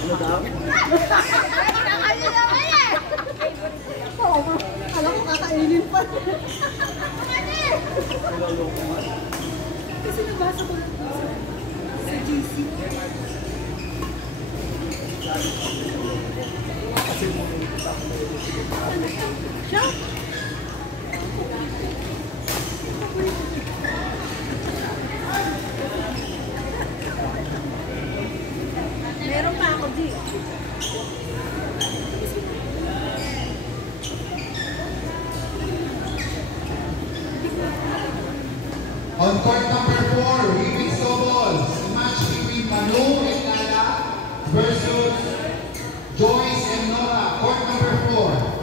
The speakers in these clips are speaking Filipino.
Ano daw? Alam ko kakainin pa. Kasi nabasa ko lang sa GC. Siya? Meron pa ako, G. On court number 4, women's doubles, the match between Manu and Nala versus Joyce and Nora. Court number 4.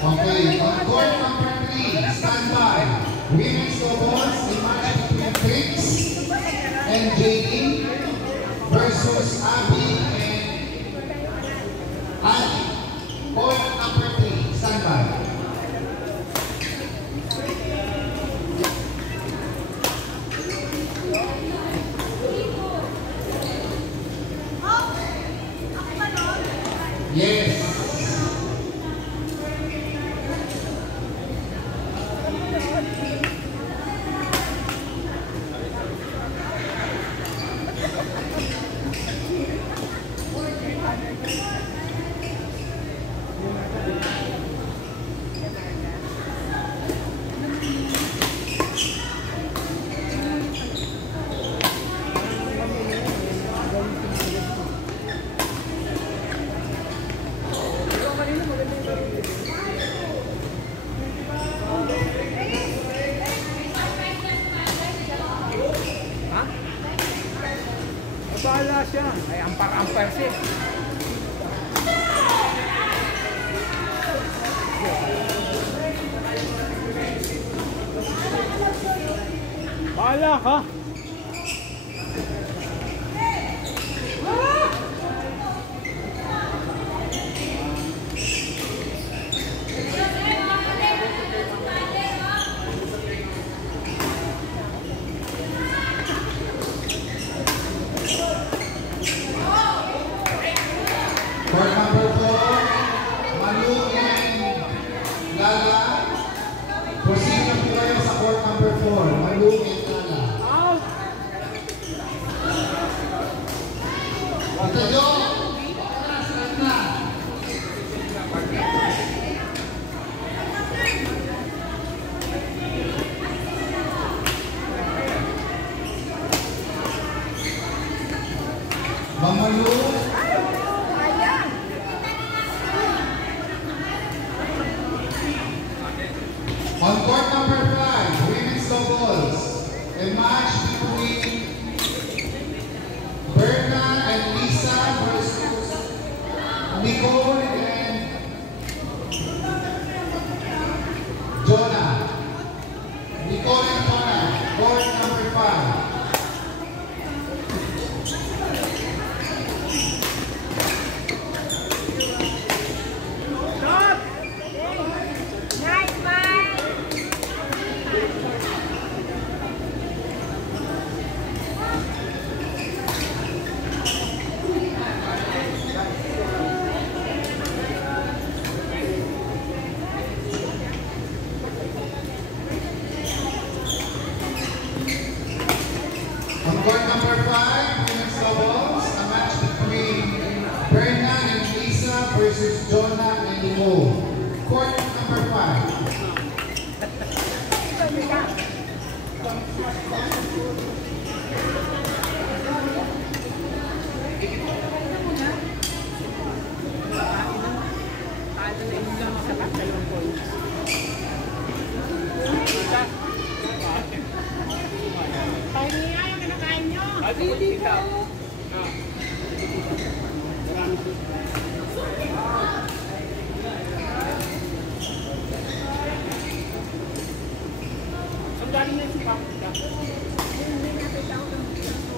Okay, on court number 3, stand by. Women's doubles, the match between Prince and JD versus Abby and Ali. Court number 3, stand by. Yes. Bala siya. Ay, ampar-ampar siya. Bala ka. Court number 4, Manu and Lala. Proceed na po kayo sa court number 4, Manu and Lala. Ito yun! Mamalu. On court number 5, women's doubles, a match between Berna and Lisa versus Nicole and Jonah. Nicole and Jonah, court number 5. On court number 5, women's doubles, a match between Berna and Lisa versus Jonah and Nicole. Court number 5. Tayo na yung lang sa Really po. Saan galing na yung sipa?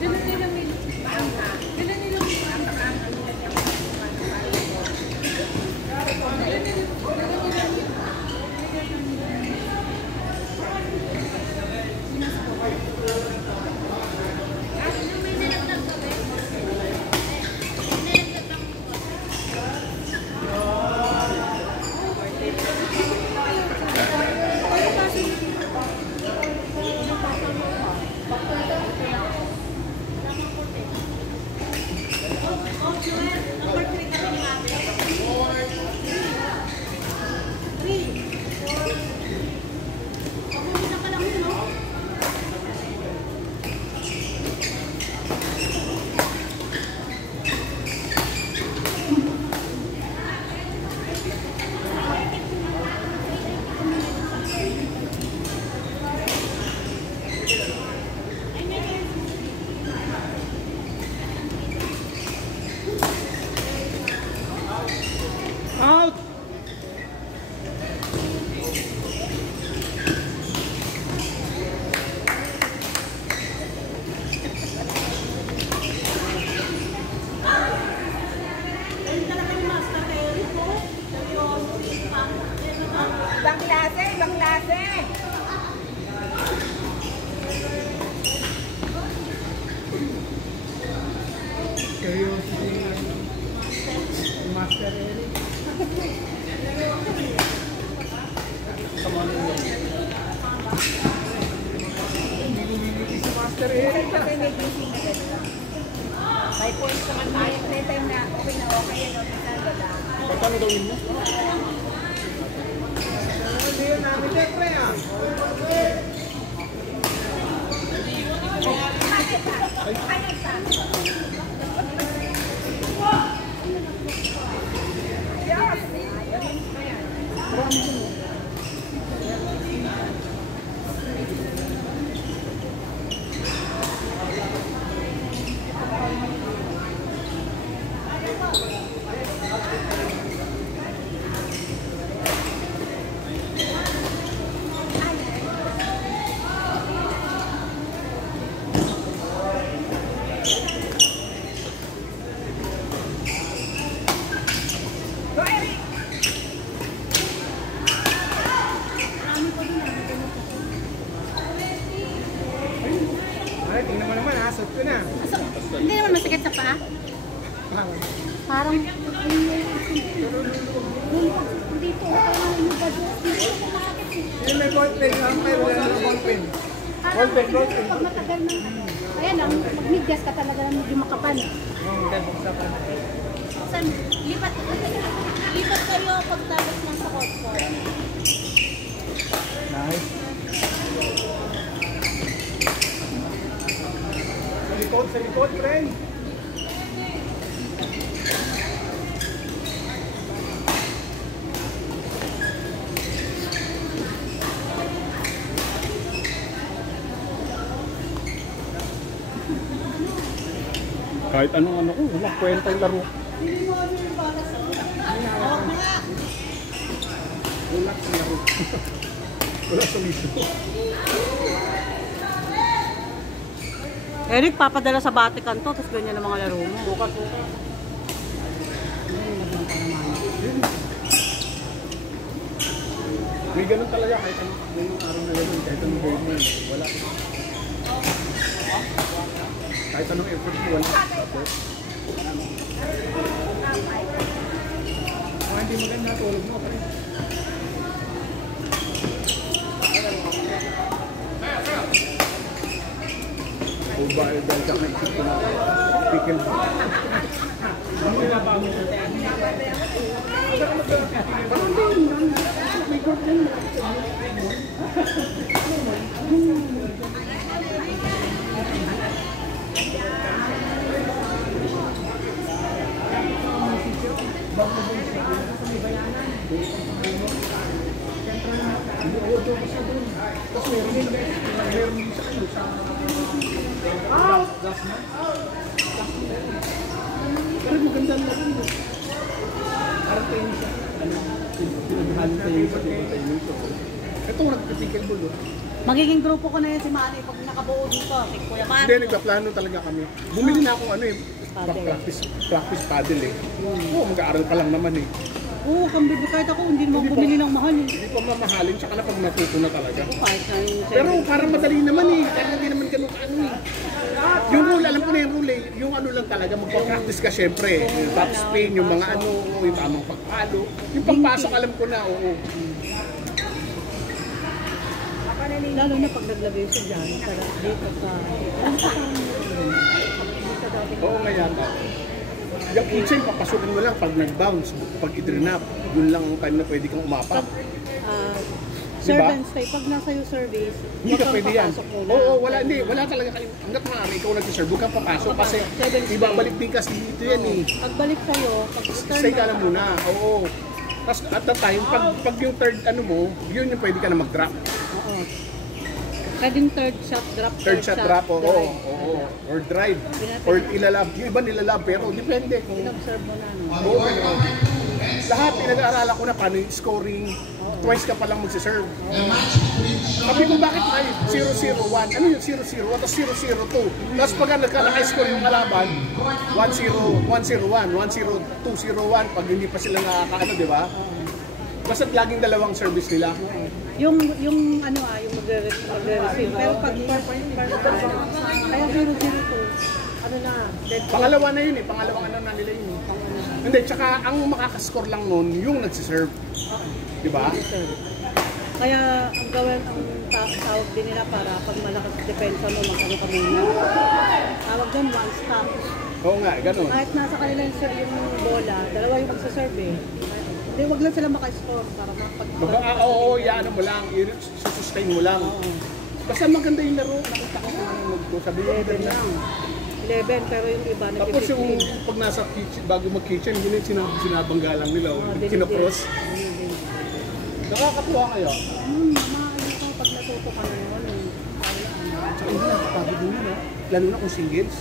Dila nila may... Dila nila may... Out! Ibang klase, ibang klase. Curiosity na Master Eric. Come on in. Hindi bumibili si Master Eric. Kasi may gising na gano'n. May points naman tayo. May time na okay na okay. Ano, minsan wala. Paano gawin mo? Hindi yun namin siyempre ah. Ay, tingnan mo naman, asot ko na. Hindi naman masakit sa paa. Parang dito, parang yung bago. Dito, kumakit siya. Yung may ballpen, pero wala na ballpen. Parang pag matagal na. Ayan lang, magmidyas ka talaga ng medyo makapal. Dahil buksa pa. San, lipat kayo pagtapos ng sa hotspot. Nice. Sa likod, friend. Kahit anong ano ko, walang kwenta yung laro. Hindi mo ano yung balas. Huwag na nga. Wala sa laro. Wala sa miso. Eric, papadala sa Vatican to, tapos ganyan ang mga laro mo. Bukas. May ganun talaga kahit anong araw na ganun, kahit anong game mo. Wala. Kahit anong effort mo, wala. Kung hindi maganda, tulog mo. Dahil sa maisip ko na pickle. Ang nilaba mo sa Nag-audio ko siya doon. Tapos meron din sa ano, sa Gasma. Pero maganda na rin doon. Parang tayo siya. Pinaghalin tayo sa dito. Ito nag-critical ball doon. Magiging grupo ko na yan si Manny pag nakabuo dito. Si Kuya Manny. Hindi, nagpaplano talaga kami. Bumili na akong ano eh, practice paddle eh. Oo, mag-aaral pa lang naman eh. Oo, kambibig kahit ako, hindi naman bumili ng mahal eh. Hindi pa mamahalin, tsaka na pag natuto na talaga. Kahit na yung Pero parang madali naman eh, parang hindi naman ganun ano eh. Yung rule, alam ko na yung rule eh, yung ano lang talaga, magpa-practice ka syempre. Yung top spin, yung mga ano, yung tamang pagpalo. Yung pagpasok, alam ko na, oo. Lalo na pag naglagay siya dyan, dito sa... Oo nga yata. Yung kitchen, papasukin mo lang pag nag-bounce, pag i-drain up, yun lang ang time na pwede kang umapak. Servant stay, pag nasa yung service, Hindi ka pwede yan. muna. Oo, wala talaga kayo. Hanggat maaari, ikaw nag-serve, huwag kang papasok kasi ibabalik din kasi dito yan eh. Pagbalik sa'yo, pag Stay ka lang muna, oo. Tapos at that time, pag yung third ano mo, yun yung pwede ka na mag-drop. Oo. Pwedeng third shot drop. Third shot drop, oo. drive. Oo. Or drive. Or ilalab. Yung iba nilalab, pero depende kung... Pinag-serve mo na. No? On court number 2, men's Lahat, doubles. pinag-aaralan ko na paano yung scoring. Twice ka palang magsiserve. The match between Sabi ko, bakit ay 0-0-1? Ano yung 0-0? Tapos 0-0-2. Tapos pag nagka-score yung kalaban, 1-0, 1-0-1, 1-0-2-0-1, pag hindi pa sila nakakaano, di ba? Basta laging dalawang service nila. Yung ano yung magre-receive. Pero pag kaya 0-0-2, ano na, dead Pangalawa na yun eh, pangalawang ano na nila yun eh. Hindi, tsaka ang makakascore lang nun, yung nagsiserve. Di ba? Kaya ang gawin, ang tawag din nila para pag malakas depensa mo, mag-ano ka muna. Tawag doon, one stop. Oo nga, ganun. Kahit nasa kanila yung bola, dalawa yung magsaserve eh. Hindi, wag lang sila maka-score para Oo, ano mo lang, i-sustain mo lang. Basta maganda yung laro, nakita ko kung ano sabi mo, 11 lang. 11, pero yung iba na tapos yung pag nasa kitchen, bago mag-kitchen, yun yung sinabangga lang nila, kinocross. Nakakatuwa kayo. Maano ka pag natuto ka na yun. Tsaka hindi nakakapagod din yun, lalo na kung singles.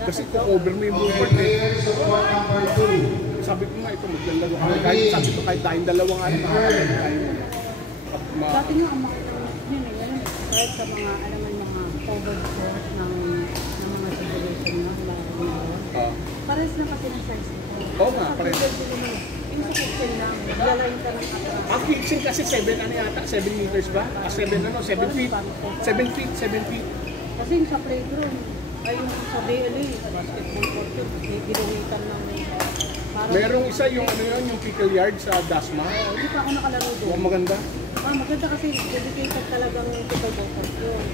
Kasi kung over mo yung Okay, movement, players of court number 2. sabi ko nga ito, maglalaro ka. Kahit sabi ko, kahit tayong dalawang ano, makakapagod tayo. Dati nga, ang yun eh, ganun. Kahit sa mga, alam mo yung mga forward court ng mga federation na, pares na kasi ng size nito. Oo nga, pares. Yung sa kitchen lang, lalayin ka ng atras. Ang kitchen kasi 7 ano yata, 7 meters ba? 7 ano, 7 feet. 7 feet, 7 feet. Kasi yung sa playground, ay yung sa BLA, basketball court yun, ginuwitan ng parang... Merong isa yung ano yun, yung pickle yard sa Dasma. Hindi pa ako nakalaro doon. Ang maganda. Maganda kasi dedicated talagang pickleball court yun.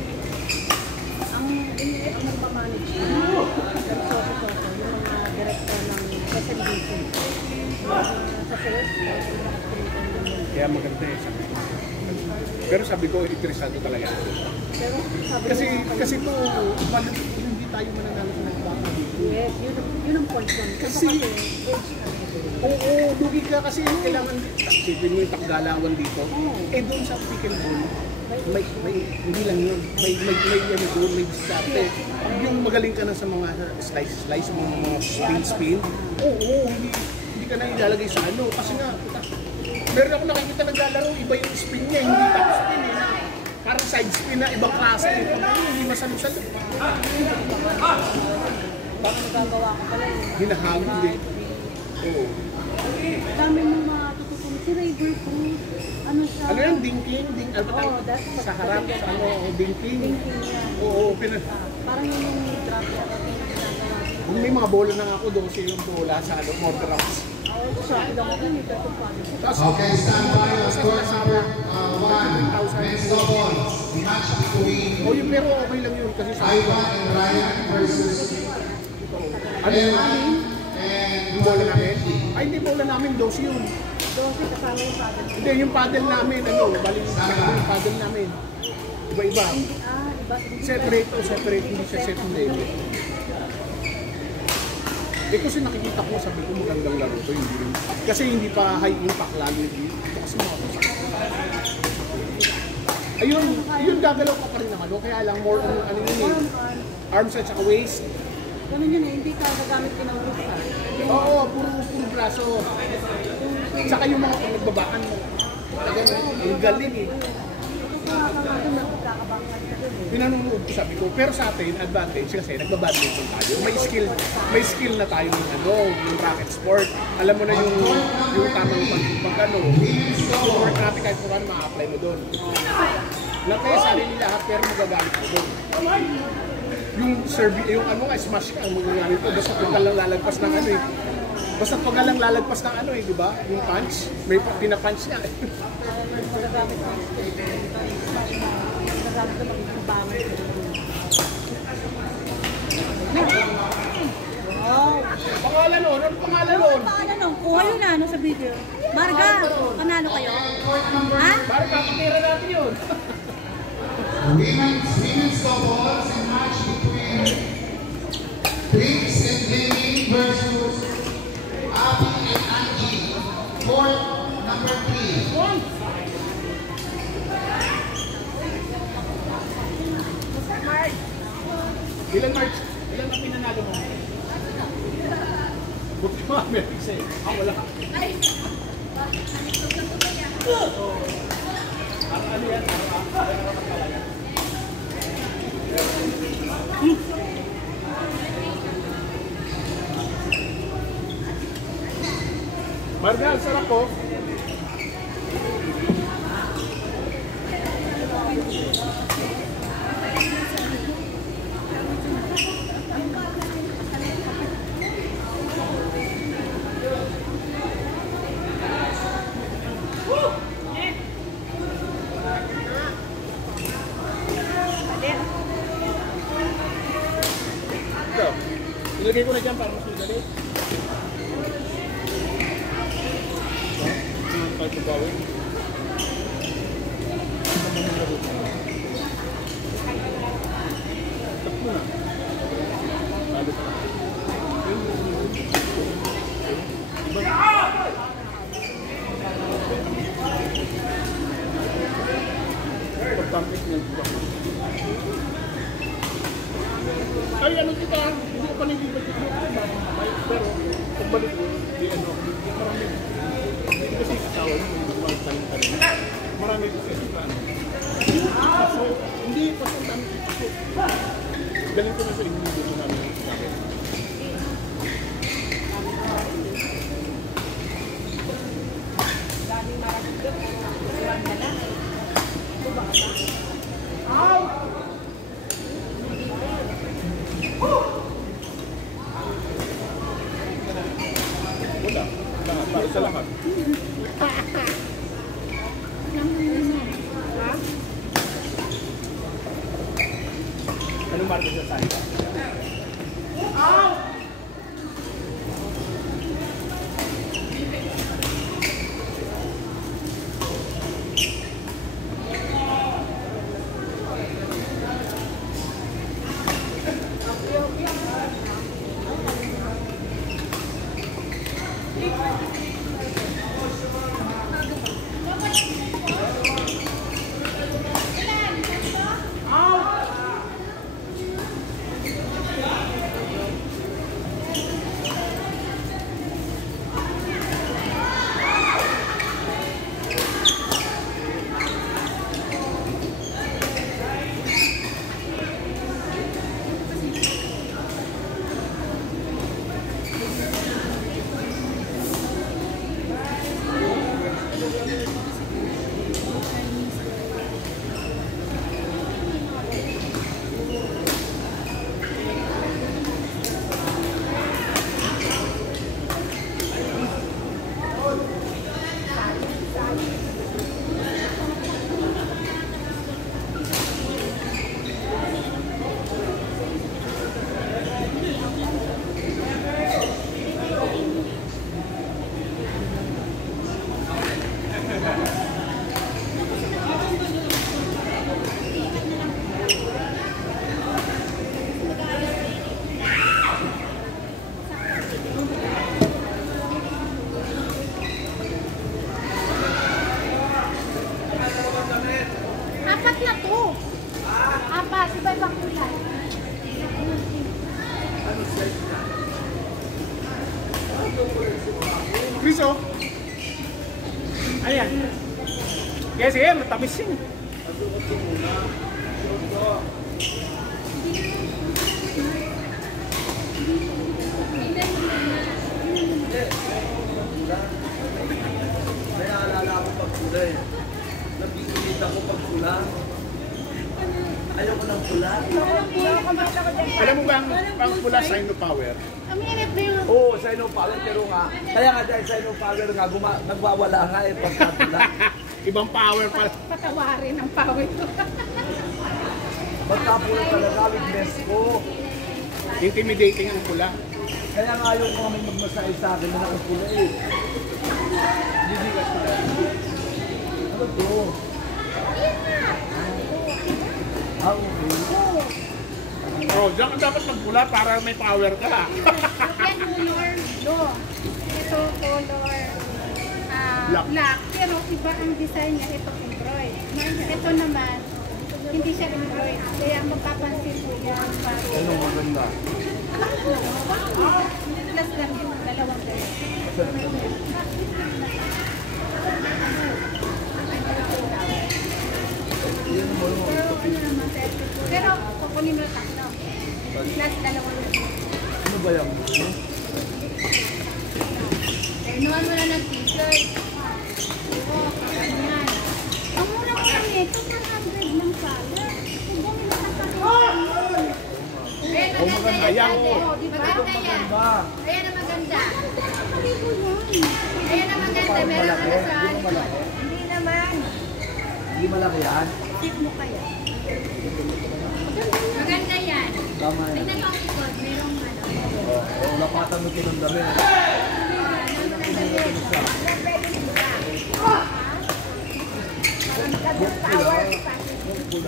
Ang magpamanage yun, yung soso-soso, yung mga director ng SNBC. Sa sales, Kaya maganda eh, sabi ko. Pero sabi ko, interesado talaga. pero sabi Kasi po, hindi tayo mananalo sa nagbaka dito. yes, yun ang point yun. Kasi age na dito. Oo, dugi ka kasi kailangan, sipin mo yung takgalawan dito. Eh doon sa pickleball, may hindi lang yun. May ano doon, may diskarte. Pag yung magaling ka na sa mga slice, mga spin. Oo, hindi ka na ilalagay sa ano. Kasi nga, meron ako nakikita naglalaro, iba yung spin niya, hindi top spin eh. Parang side spin na ibang klase eh. Hindi masalo-salo. Baka nagagawa ko pala yun. Hinahangin din. Oo. Dami mong matututunan. Si Raver Cruz, ano siya? Ano yan? Dinking? Ano ba Oo, that's sa harap? Sa ano? Dinking? Thinking niya. Oo, Parang yun yung drop niya kasi ginagawa. may mga bola na nga ako doon sa yung bola sa ano, mortar rocks. Oo, siya. Ilang ako yung ito paano. Okay, stand by on court number 1. Men's doubles. The match between O yung pero okay lang yun kasi sa Ivan and Ryan versus ano Evan and yung bola namin? Ay, hindi bola namin, dos yun. Kasi kasama yung paddle. Hindi, yung paddle namin, ano, bali yung paddle namin. Iba-iba. Iba. Separate, hindi siya set level. Eh kasi nakikita ko, sabi ko magandang laro to, hindi rin. Kasi hindi pa high impact lalo dito. Kasi mga Ayun, yun gagalaw ka pa rin ng ano, kaya lang more on ano yun eh. Arms at saka waist. Ganun yun eh, hindi ka gagamit pinag-wrist ha. Oo, puro braso. Saka yung mga pagbabakan mo. Talagang ang galing eh. Pinanunood ko sabi ko, pero sa atin, advantage kasi nagbabadminton tayo. May skill na tayo ng ano, yung racket sport. Alam mo na yung tamang pag-ano, yung work natin kahit kung ano ma-apply mo doon. Kaya sarili lahat pero magagamit mo doon. Yung serve, yung ano nga, smash ka ang magagamit ko. Basta pag lang lalagpas ng ano eh. Basta pag lang lalagpas ng ano eh, di ba? Yung punch, may pinapunch niya eh. Magagamit ng magagamit ng mga wow! Pangalan nun? Ano pangalan nun? Pangalan nun? Kuha yun na, ano sa video. Marga, panalo kayo? Ha? Marga, patira natin yun. Women's doubles and match between Briggs and Lenny versus Abby and Angie. Court number 3. Ilan March? Ilan na pinanalo mo? Buti mga Americs eh. Wala ka. Ano yan? Margal, sarap po. Ilagay ko na dyan para mas madali. Kahit magawin. Takbo na. Sabi pa. Pagpampit niya. Ay, ano kita? Hindi ko pa nilipat yung pero pagbalik ko, di ano, marami. Hindi kasi kasawa mo, hindi ko magtalim ka rin. Marami kasi sa ano. So, hindi pa sa dami ko. Galing ko na sa inyo, hindi ko namin namin. Wala. Lahat. Para sa lahat. Anong marka sa sa'yo? Matamis oh. Ayan. Kaya sige, matamis yun. May naalala ako pag pula eh. Nag-iinit ako pag pula. Ayoko ng pula. Alam mo ba ang pula sign of power? Ang init na yun. Oo, sign of power, pero nga, kaya nga dahil sign of power nga, nagwawala nga eh pagka pula. Ibang power pa. Patawarin ang pawit ko. Basta pula talaga, weakness ko. Intimidating ang pula. Kaya nga ayaw ko may magmasahe sa akin na nakapula eh. Didigas ko lang. Ano to? Ah, okay. Oh, diyan ka dapat magpula para may power ka. Yan color blue. Ito color black. Pero iba ang design niya. Ito embroid. Ito naman, hindi siya embroid. Kaya mapapansin mo yan. Ano maganda? Plus lang yun. Dalawang ganyan. Pero kukunin mo yung tatlo. Plus dalawang ganyan. Ano ba yan? Inuwan mo na ng t-shirt. Oo, ganyan. Ang mura ko lang ito, 400 lang pala. Kung bumili ka pa rin. Oh, maganda yan. Oo, di ba? Maganda yan. Ba? Ayan ang maganda. Ayan ang maganda. Meron ka na sa likod. Hindi naman. Hindi malaki yan? Tip mo kaya. Maganda yan. Tama yan. Tingnan mo ang likod. Merong ano. Oo, lapatan mo tinandami.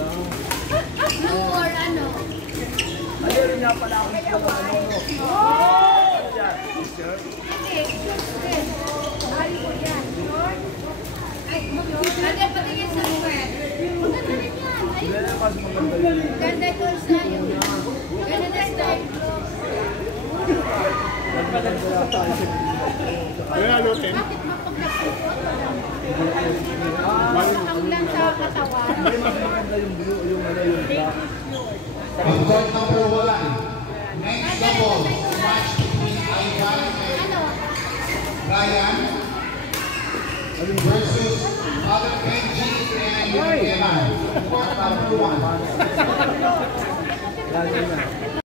Blue or ano? Ayun nga pala ako ng ano. Ano yan? T-shirt? Hindi, short din. Ay ko yan. Short. Ay, maganda patingin sa sweat. Maganda rin yan. Ay, Hindi na mas maganda yun. ganda ito style. Ganda style. Kaya tayo sa Kaya Loren, Bakit ang lang sa katawan? Hindi mas maganda yung blue, yung ano yung black. On court number 1, next double, match between Ivan and Ano? Ryan versus Father Benji and Evan. Court number 1. Lalo na.